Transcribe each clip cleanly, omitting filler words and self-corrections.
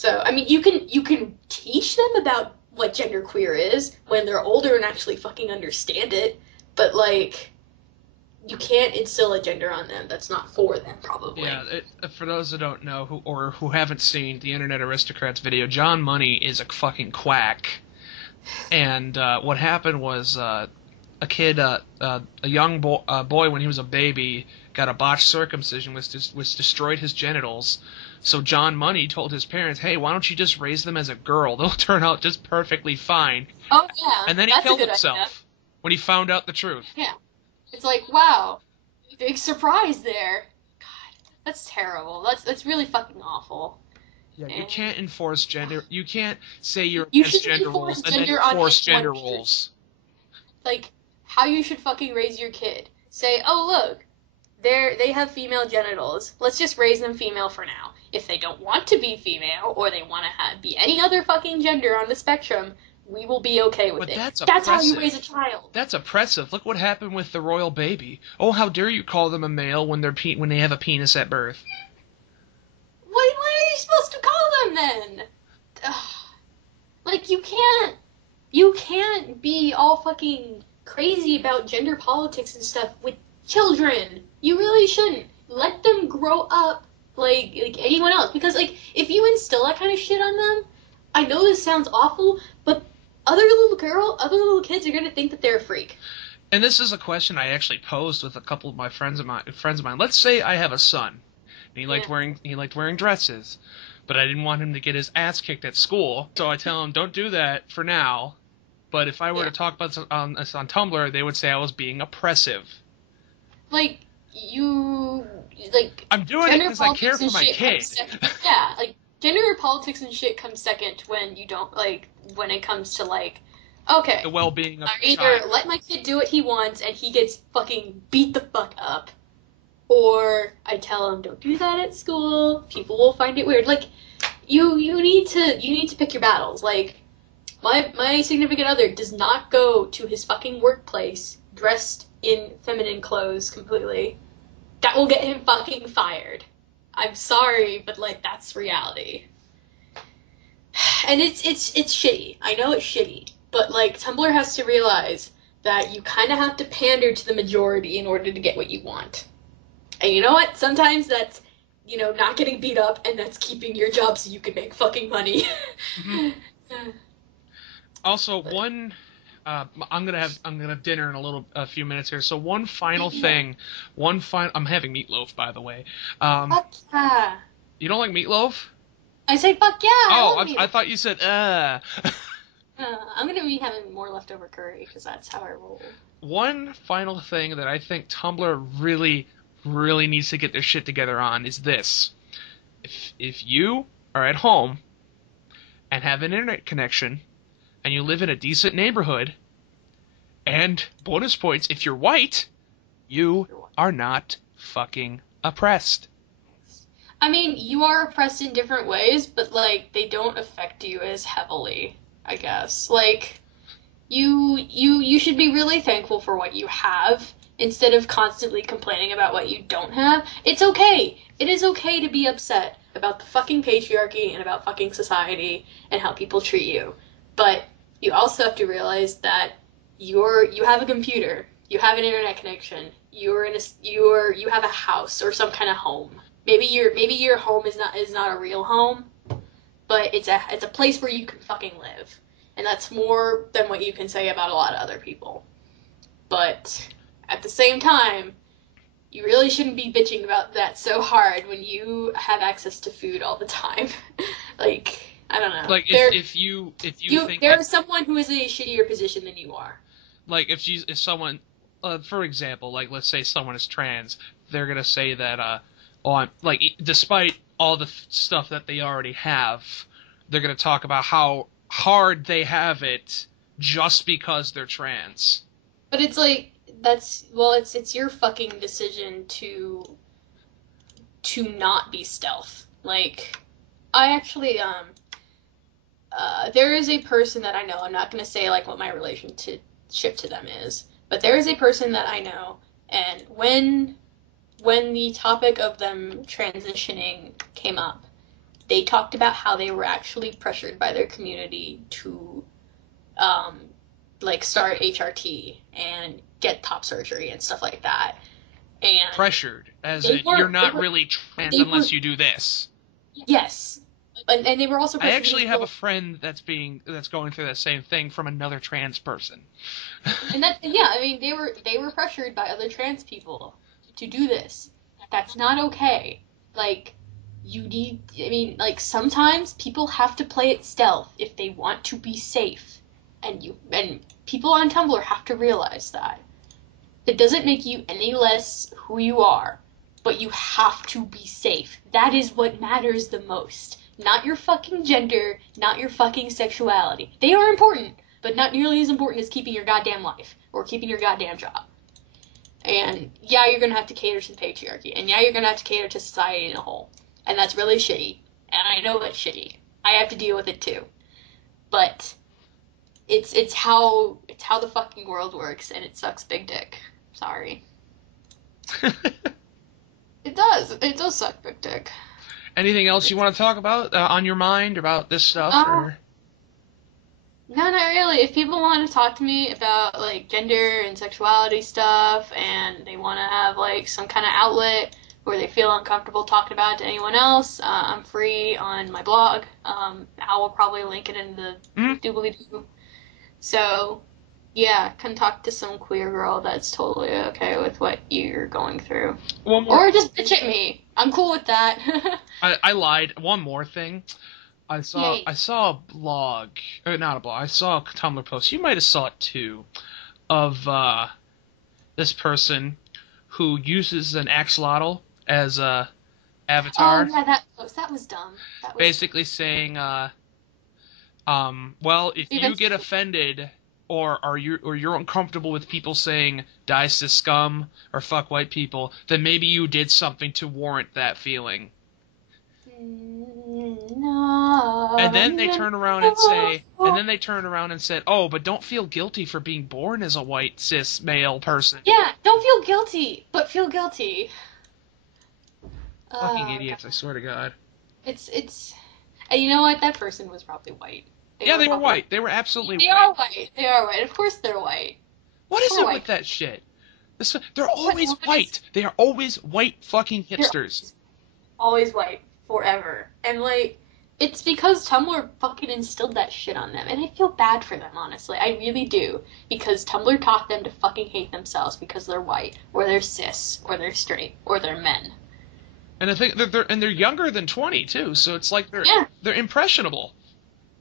So, I mean, you can teach them about what genderqueer is when they're older and actually fucking understand it, but, like, you can't instill a gender on them that's not for them, probably. Yeah, for those that don't know who haven't seen the Internet Aristocrats video, John Money is a fucking quack. And what happened was a young boy when he was a baby got a botched circumcision which destroyed his genitals. So John Money told his parents, "Hey, why don't you just raise them as a girl? They'll turn out just perfectly fine." Oh, yeah. And then he That's killed a good himself idea. when he found out the truth. Yeah. It's like, wow, big surprise there. God, that's terrible. That's really fucking awful. Yeah, you And can't enforce gender. You can't say you're you against shouldn't gender enforce roles and then gender on enforce anyone, gender period. roles. Like, how you should fucking raise your kid. Say, oh, look, they have female genitals. Let's just raise them female for now. If they don't want to be female, or they want to be any other fucking gender on the spectrum, we will be okay with But it. that's That's how you oppressive. raise a child. That's oppressive. Look what happened with the royal baby. Oh, how dare you call them a male when when they have a penis at birth? What are you supposed to call them then? Ugh. Like, you can't be all fucking crazy about gender politics and stuff with children. You really shouldn't. Let them grow up like anyone else. Because, like, if you instill that kind of shit on them, I know this sounds awful, but other little kids are gonna think that they're a freak. And this is a question I actually posed with a couple of my friends of mine. Let's say I have a son. And he liked wearing dresses, but I didn't want him to get his ass kicked at school. So I tell him, don't do that for now. But if I were to talk about this on Tumblr, they would say I was being oppressive. Like, I'm doing it gender because I care politics for and my shit kid. comes second. Yeah, like, gender politics and shit comes second when you don't, like, when it comes to, like, okay, The well-being of I the either child. let my kid do what he wants and he gets fucking beat the fuck up, or I tell him, don't do that at school, people will find it weird. Like, you need to pick your battles. Like, my significant other does not go to his fucking workplace dressed in feminine clothes completely. That will get him fucking fired. I'm sorry, but, like, that's reality. And it's shitty. I know it's shitty, but, like, Tumblr has to realize that you kind of have to pander to the majority in order to get what you want. And you know what? Sometimes that's, not getting beat up, and that's keeping your job so you can make fucking money. Mm-hmm. Also, I'm gonna have dinner in a few minutes here. So one final thing, I'm having meatloaf, by the way. Fuck yeah. You don't like meatloaf? I say fuck yeah. I thought you said I'm gonna be having more leftover curry because that's how I roll. One final thing that I think Tumblr really, really needs to get their shit together on is this: if you are at home and have an internet connection, and you live in a decent neighborhood, and bonus points, if you're white, you are not fucking oppressed. I mean, you are oppressed in different ways, but, like, they don't affect you as heavily, I guess. Like, you should be really thankful for what you have instead of constantly complaining about what you don't have. It's okay. It is okay to be upset about the fucking patriarchy and about fucking society and how people treat you. But you also have to realize that you have a computer, you have an internet connection, you have a house or some kind of home. Maybe your home is not a real home, but it's a place where you can fucking live. And that's more than what you can say about a lot of other people. But at the same time, you really shouldn't be bitching about that so hard when you have access to food all the time. Like, I don't know. Like if you think there's someone who is in a shittier position than you are. Like if someone, for example, like let's say someone is trans, they're gonna say that despite all the stuff that they already have, they're gonna talk about how hard they have it just because they're trans. But it's like it's your fucking decision to not be stealth. Like, I actually there is a person that I know. I'm not gonna say like what my relationship to them is, but there is a person that I know, and when the topic of them transitioning came up, they talked about how they were actually pressured by their community to um, like start HRT and get top surgery and stuff like that. And Pressured, as in you're not really trans they were unless you do this. yes, and they were also I pressured actually have a because friend that's going through that same thing from another trans person. and that yeah, I mean they were pressured by other trans people to do this. That's not okay. Like you need I mean like sometimes people have to play it stealth if they want to be safe. And people on Tumblr have to realize that. It doesn't make you any less who you are, but you have to be safe. That is what matters the most. Not your fucking gender, not your fucking sexuality. They are important, but not nearly as important as keeping your goddamn life or keeping your goddamn job. And yeah, you're gonna have to cater to the patriarchy, and yeah, you're gonna have to cater to society in a whole. And that's really shitty. And I know it's shitty. I have to deal with it too. But it's how the fucking world works, and it sucks big dick. Sorry. It does. It does suck big dick. Anything else you want to talk about on your mind about this stuff? Or? No, not really. If people want to talk to me about like gender and sexuality stuff, and they want to have like some kind of outlet where they feel uncomfortable talking about it to anyone else, I'm free on my blog. I will probably link it in the doobly-doo. So, yeah, can talk to some queer girl that's totally okay with what you're going through. Or just bitch at me. I'm cool with that. I lied. One more thing. I saw a blog, or not a blog, I saw a Tumblr post, you might have saw it too, of this person who uses an axolotl as a avatar. Oh, yeah, that was dumb. That was basically saying, well, if you get offended or you're uncomfortable with people saying "dice to scum" or "fuck white people," then maybe you did something to warrant that feeling. No. And then they turn around and say, "Oh, but don't feel guilty for being born as a white cis male person." Yeah, don't feel guilty, but feel guilty. Fucking idiots! I swear to God. It's, and you know what? That person was probably white. They were white. They were absolutely white. They are white. They are white. Of course they're white. What is it with that shit? They're always white. They are always white fucking hipsters. Always white. Forever. And, like, it's because Tumblr fucking instilled that shit on them. And I feel bad for them, honestly. I really do. Because Tumblr taught them to fucking hate themselves because they're white, or they're cis, or they're straight, or they're men. And I think they're younger than 20 too, so it's like they're impressionable.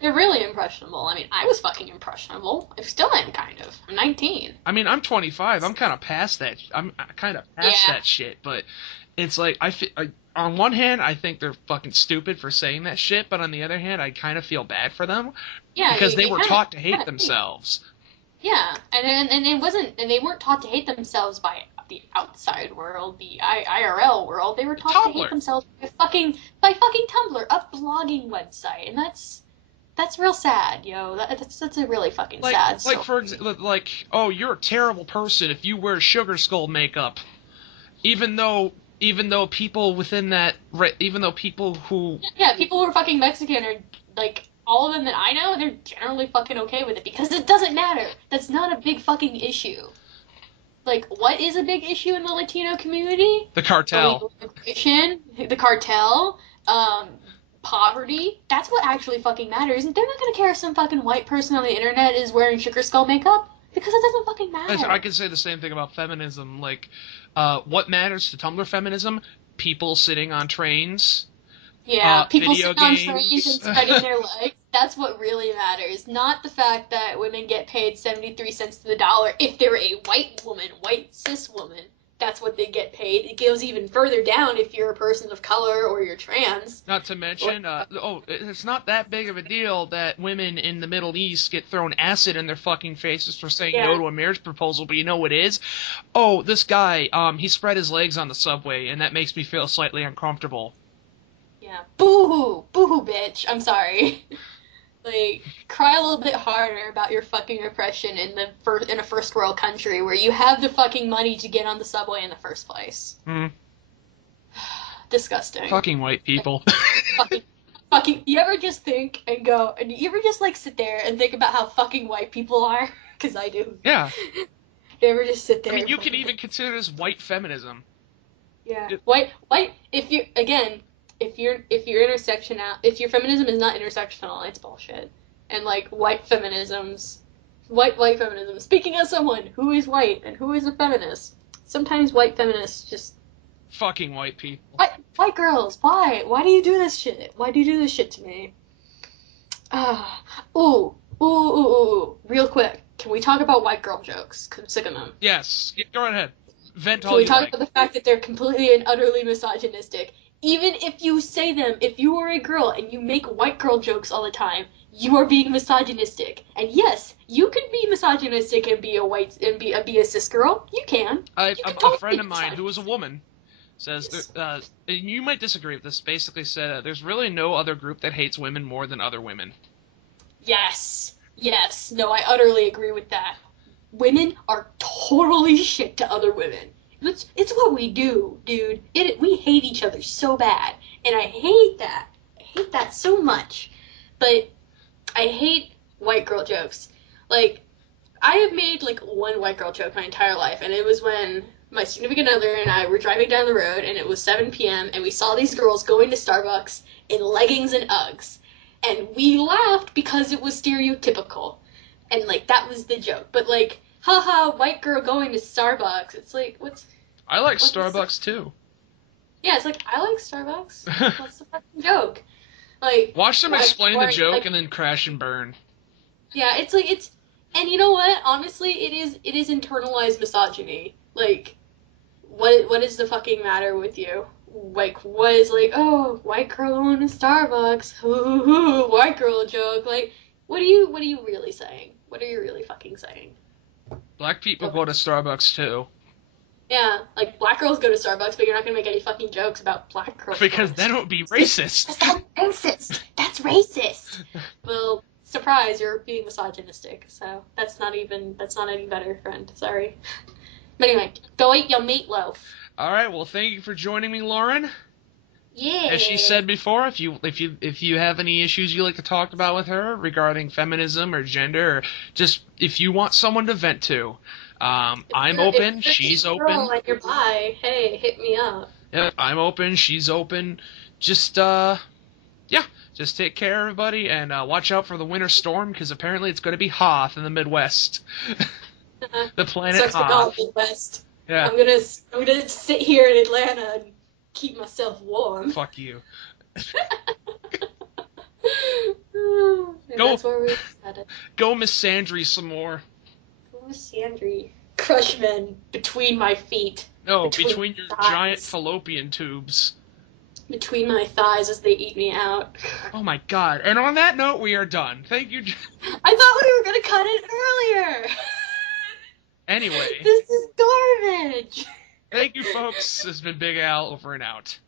They're really impressionable. I mean, I was fucking impressionable. I still am, kind of. I'm 19. I mean, I'm 25. I'm kind of past that. I'm kind of past that shit. But it's like on one hand, I think they're fucking stupid for saying that shit, but on the other hand, I kind of feel bad for them because they were taught to hate themselves. Yeah, and it wasn't, and they weren't taught to hate themselves by the outside world, the IRL world. They were taught to hate themselves by fucking Tumblr, a blogging website, and that's real sad, yo. That's a really fucking sad story. Like, for example, oh, you're a terrible person if you wear sugar skull makeup. Even though people within that, even though people who... Yeah, people who are fucking Mexican are, like, all of them that I know, they're generally fucking okay with it because it doesn't matter. That's not a big fucking issue. Like, what is a big issue in the Latino community? The cartel. Immigration, the cartel, poverty. That's what actually fucking matters. And they're not gonna care if some fucking white person on the internet is wearing sugar skull makeup because it doesn't fucking matter. I can say the same thing about feminism. Like, what matters to Tumblr feminism? People sitting on trains. Yeah, people sitting on trains and spreading their legs. That's what really matters. Not the fact that women get paid 73 cents to the dollar if they're a white woman, white cis woman. That's what they get paid. It goes even further down if you're a person of color or you're trans. Not to mention, it's not that big of a deal that women in the Middle East get thrown acid in their fucking faces for saying no to a marriage proposal, but you know what it is? Oh, this guy, he spread his legs on the subway, and that makes me feel slightly uncomfortable. Yeah. Boo-hoo. Boo-hoo, bitch. I'm sorry. Like, cry a little bit harder about your fucking oppression in a first world country where you have the fucking money to get on the subway in the first place. Disgusting. Fucking white people. fucking, you ever just think and go, and you ever just like sit there and think about how fucking white people are? Because I do. Yeah. You ever just sit there I mean, and you can fucking even consider this white feminism. yeah. It, White, if you, again, if your feminism is not intersectional, it's bullshit. And like white feminism. Speaking as someone who is white and who is a feminist, sometimes white feminists just fucking white people. white girls. Why do you do this shit? Why do you do this shit to me? Ah, ooh. Real quick, can we talk about white girl jokes? Cause I'm sick of them. Yes, go ahead. Vent Can all we you talk like. about the fact that they're completely and utterly misogynistic? Even if you say them, if you are a girl and you make white girl jokes all the time, you are being misogynistic. And yes, you can be misogynistic and be a cis girl. You can. You can A totally friend be of mine who was a misogynistic. woman says, Yes. and you might disagree with this, basically said there's really no other group that hates women more than other women. Yes. No, I utterly agree with that. Women are totally shit to other women. It's what we do, dude. We hate each other so bad, and I hate that. I hate that so much. But I hate white girl jokes. Like I have made like one white girl joke my entire life, and it was when my significant other and I were driving down the road, and it was 7 p.m. and we saw these girls going to Starbucks in leggings and Uggs, and we laughed because it was stereotypical, and like that was the joke. But like, haha, white girl going to Starbucks. It's like I like what's the Starbucks too. yeah, it's like I like Starbucks. What's the fucking joke? Like Watch them why explain the why joke like and then crash and burn. yeah, it's like it's and you know what? Honestly, it is internalized misogyny. Like what is the fucking matter with you? Like what is like, oh, white girl going to Starbucks. Hoo, white girl joke. Like what are you really saying? What are you really fucking saying? Black people Okay. go to Starbucks too. Yeah, like black girls go to Starbucks, but you're not gonna make any fucking jokes about black girls Because going to then it Starbucks. would be racist. That's racist. That's racist. Well, surprise, you're being misogynistic, so that's not any better, friend. Sorry. But anyway, go eat your meatloaf. Alright, well thank you for joining me, Lauren. As she Yeah. said before, if you have any issues you like to talk about with her regarding feminism or gender, or just if you want someone to vent to, I'm If open. you're a She's cute girl open. and you're bi, hey, hit me up. Yep, I'm open. She's open. Just yeah, just take care, everybody, and watch out for the winter storm because apparently it's going to be Hoth in the Midwest. The planet Sucks to go Hoth. Midwest. Yeah, I'm gonna sit here in Atlanta and keep myself warm. fuck you. And Go, that's where we decided. go, Miss Sandry some more. Who's Sandry? Crushman between my feet. No, Between between your my giant thighs. fallopian tubes. Between my thighs as they eat me out. Oh my god. And on that note, we are done. Thank you. I thought we were gonna cut it earlier! Anyway, This is garbage! thank you, folks. This has been Big Al, over and out.